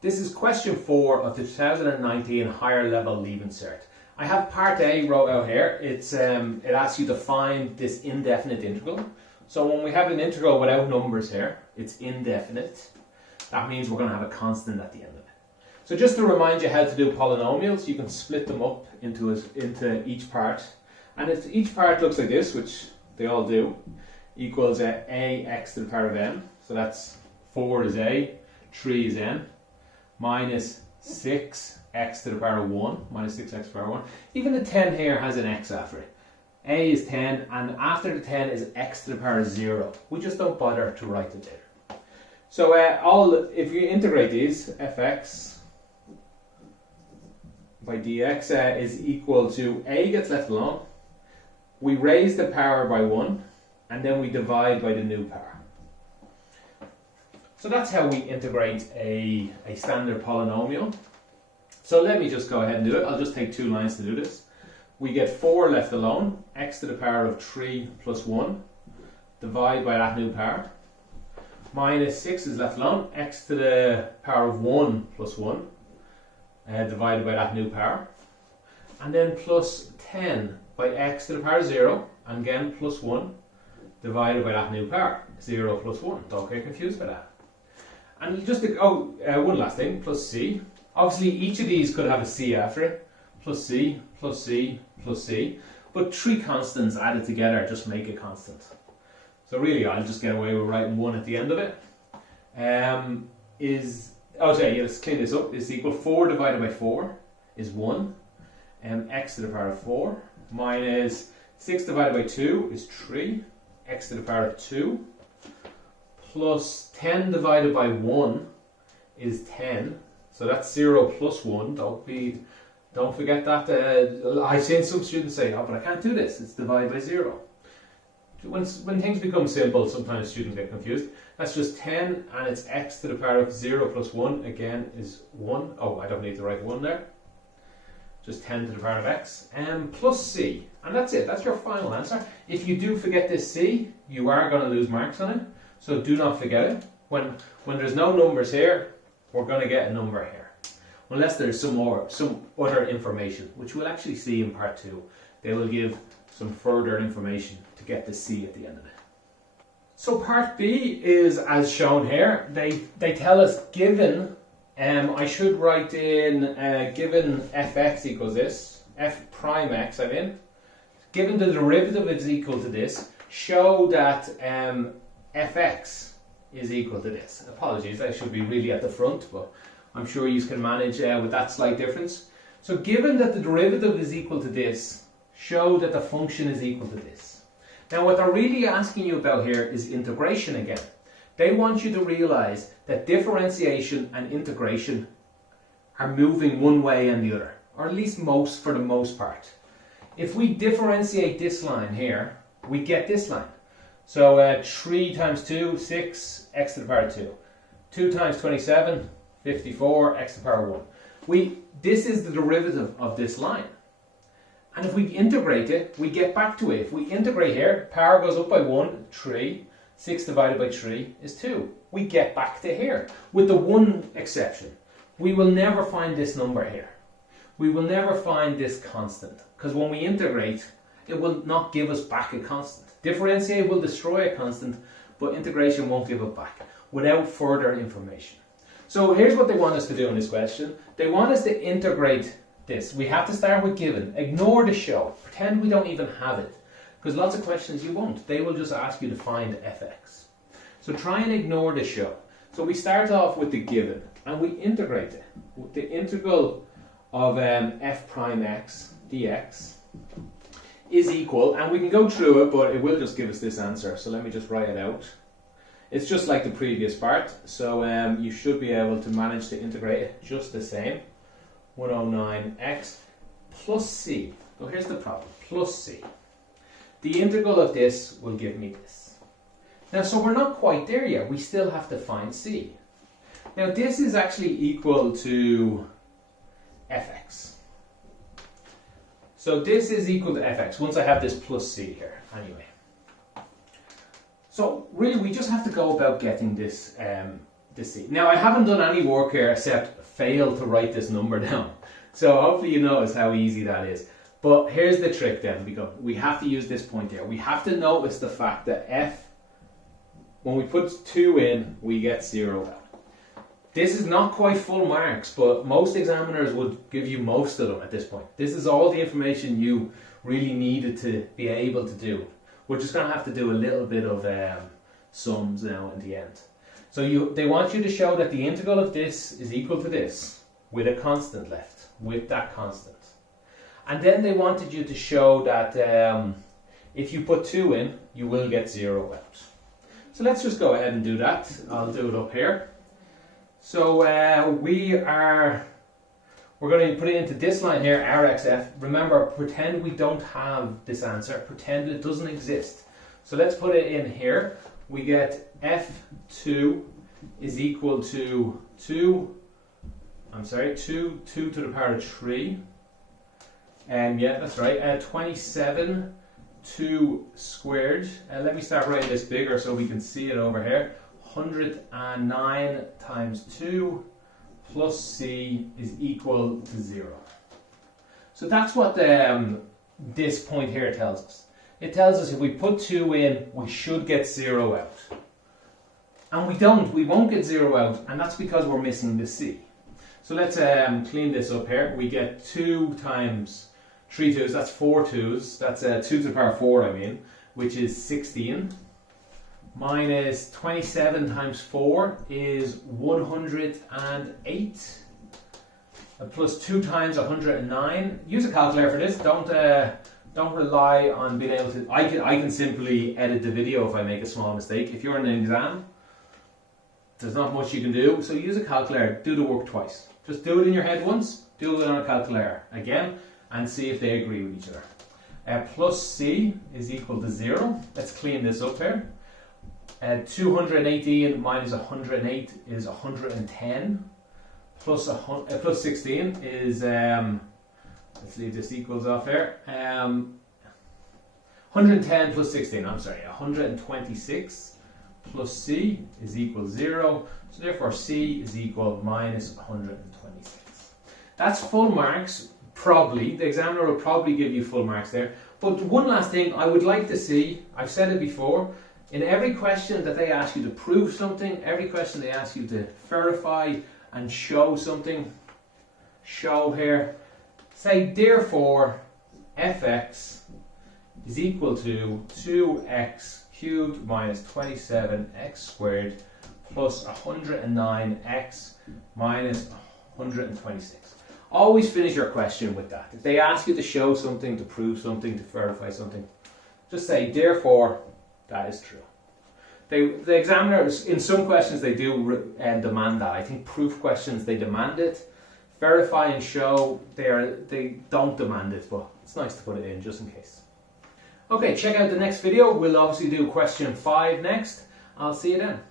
This is question 4 of the 2019 higher level leaving cert. I have part A wrote out here. It asks you to find this indefinite integral. So when we have an integral without numbers here, it's indefinite. That means we're going to have a constant at the end of it. So just to remind you how to do polynomials, you can split them up into each part. And if each part looks like this, which they all do, equals ax to the power of m. So that's 4 is a, 3 is n, minus 6x to the power of 1, minus 6x to the power of 1. Even the 10 here has an x after it. A is 10, and after the 10 is x to the power of 0. We just don't bother to write it there. So if you integrate these, fx by dx is equal to a gets left alone. We raise the power by 1, and then we divide by the new power. So that's how we integrate a standard polynomial. So let me just go ahead and do it. I'll just take 2 lines to do this. We get 4 left alone, x to the power of 3 plus 1, divide by that new power. Minus 6 is left alone, x to the power of 1 plus 1, divided by that new power. And then plus 10 by x to the power of 0, and again plus 1, divided by that new power. 0 plus 1, don't get confused by that. And just one last thing, plus c. Obviously each of these could have a c after it. Plus c, plus c, plus c. But 3 constants added together just make a constant. So really I'll just get away with writing 1 at the end of it. Let's clean this up. Is equal 4 divided by 4 is 1. X to the power of 4. Minus 6 divided by 2 is 3. X to the power of 2. Plus 10 divided by 1 is 10. So that's 0 plus 1. Don't forget that. I've seen some students say, oh, but I can't do this. It's divided by 0. When things become simple, sometimes students get confused. That's just 10, and it's x to the power of 0 plus 1, again, is 1. Oh, I don't need to write 1 there. Just 10 to the power of x. Plus c. And that's it. That's your final answer. If you do forget this c, you are going to lose marks on it. So do not forget it. When there's no numbers here, we're going to get a number here. Unless there's some other information, which we'll actually see in part 2. They will give some further information to get the c at the end of it. So part B is as shown here. They tell us given, I should write in given fx equals this, f prime x I mean. Given the derivative is equal to this, show that fx is equal to this. Apologies, I should be really at the front, but I'm sure you can manage with that slight difference. So given that the derivative is equal to this, show that the function is equal to this. Now what they're really asking you about here is integration again. They want you to realize that differentiation and integration are moving one way and the other, or at least for the most part. If we differentiate this line here, we get this line. So 3 times 2, 6, x to the power of 2. 2 times 27, 54, x to the power of 1. This is the derivative of this line. And if we integrate it, we get back to it. If we integrate here, power goes up by 1, 3. 6 divided by 3 is 2. We get back to here. With the one exception. We will never find this number here. We will never find this constant. Because when we integrate, it will not give us back a constant. Differentiate will destroy a constant, but integration won't give it back without further information. So here's what they want us to do in this question. They want us to integrate this. We have to start with given. Ignore the show. Pretend we don't even have it. Because lots of questions you won't. They will just ask you to find fx. So try and ignore the show. So we start off with the given and we integrate it. The integral of f prime x dx is equal, and we can go through it, but it will just give us this answer. So let me just write it out. It's just like the previous part. So you should be able to manage to integrate it just the same. 109x plus c. So here's the problem. Plus c. The integral of this will give me this. Now, so we're not quite there yet. We still have to find c. Now, this is actually equal to fx. So this is equal to fx once I have this plus c here. Anyway. So really, we just have to go about getting this this C. Now I haven't done any work here except fail to write this number down. So hopefully you notice how easy that is. But here's the trick then, because we have to use this point here. We have to notice the fact that f, when we put 2 in, we get 0 out. This is not quite full marks, but most examiners would give you most of them at this point. This is all the information you really needed to be able to do. We're just going to have to do a little bit of sums now in the end. So they want you to show that the integral of this is equal to this, with a constant left, with that constant. And then they wanted you to show that if you put 2 in, you will get 0 out. So let's just go ahead and do that. I'll do it up here. So we're going to put it into this line here, rxf. Remember, pretend we don't have this answer. Pretend it doesn't exist. So let's put it in here. We get f2 is equal to 2 to the power of 3. Yeah, that's right. 27 2 squared. Let me start writing this bigger so we can see it over here. 109 times 2 plus c is equal to 0. So that's what this point here tells us. It tells us if we put 2 in, we should get 0 out. And we don't. We won't get 0 out, and that's because we're missing the c. So let's clean this up here. We get 2 times 3 2's, that's 4 2's, that's 2 to the power 4 I mean, which is 16, minus 27 times 4 is 108, plus 2 times 109. Use a calculator for this, don't rely on being able to, I can simply edit the video if I make a small mistake. If you're in an exam, there's not much you can do, so use a calculator, do the work twice. Just do it in your head once, do it on a calculator again, and see if they agree with each other. Plus c is equal to 0. Let's clean this up here. 218 minus 108 is 110. Plus 16 is, let's leave this equals off here. 110 plus 16, I'm sorry, 126 plus c is equal to 0. So therefore c is equal minus 126. That's full marks. Probably, the examiner will probably give you full marks there. But one last thing I would like to see, I've said it before, in every question that they ask you to prove something, every question they ask you to verify and show something, show here, say therefore fx is equal to 2x cubed minus 27x squared plus 109x minus 126. Always finish your question with that. If they ask you to show something, to prove something, to verify something, just say, therefore, that is true. The examiners, in some questions, they do demand that. I think proof questions, they demand it. Verify and show, they don't demand it, but it's nice to put it in just in case. Okay, check out the next video. We'll obviously do question 5 next. I'll see you then.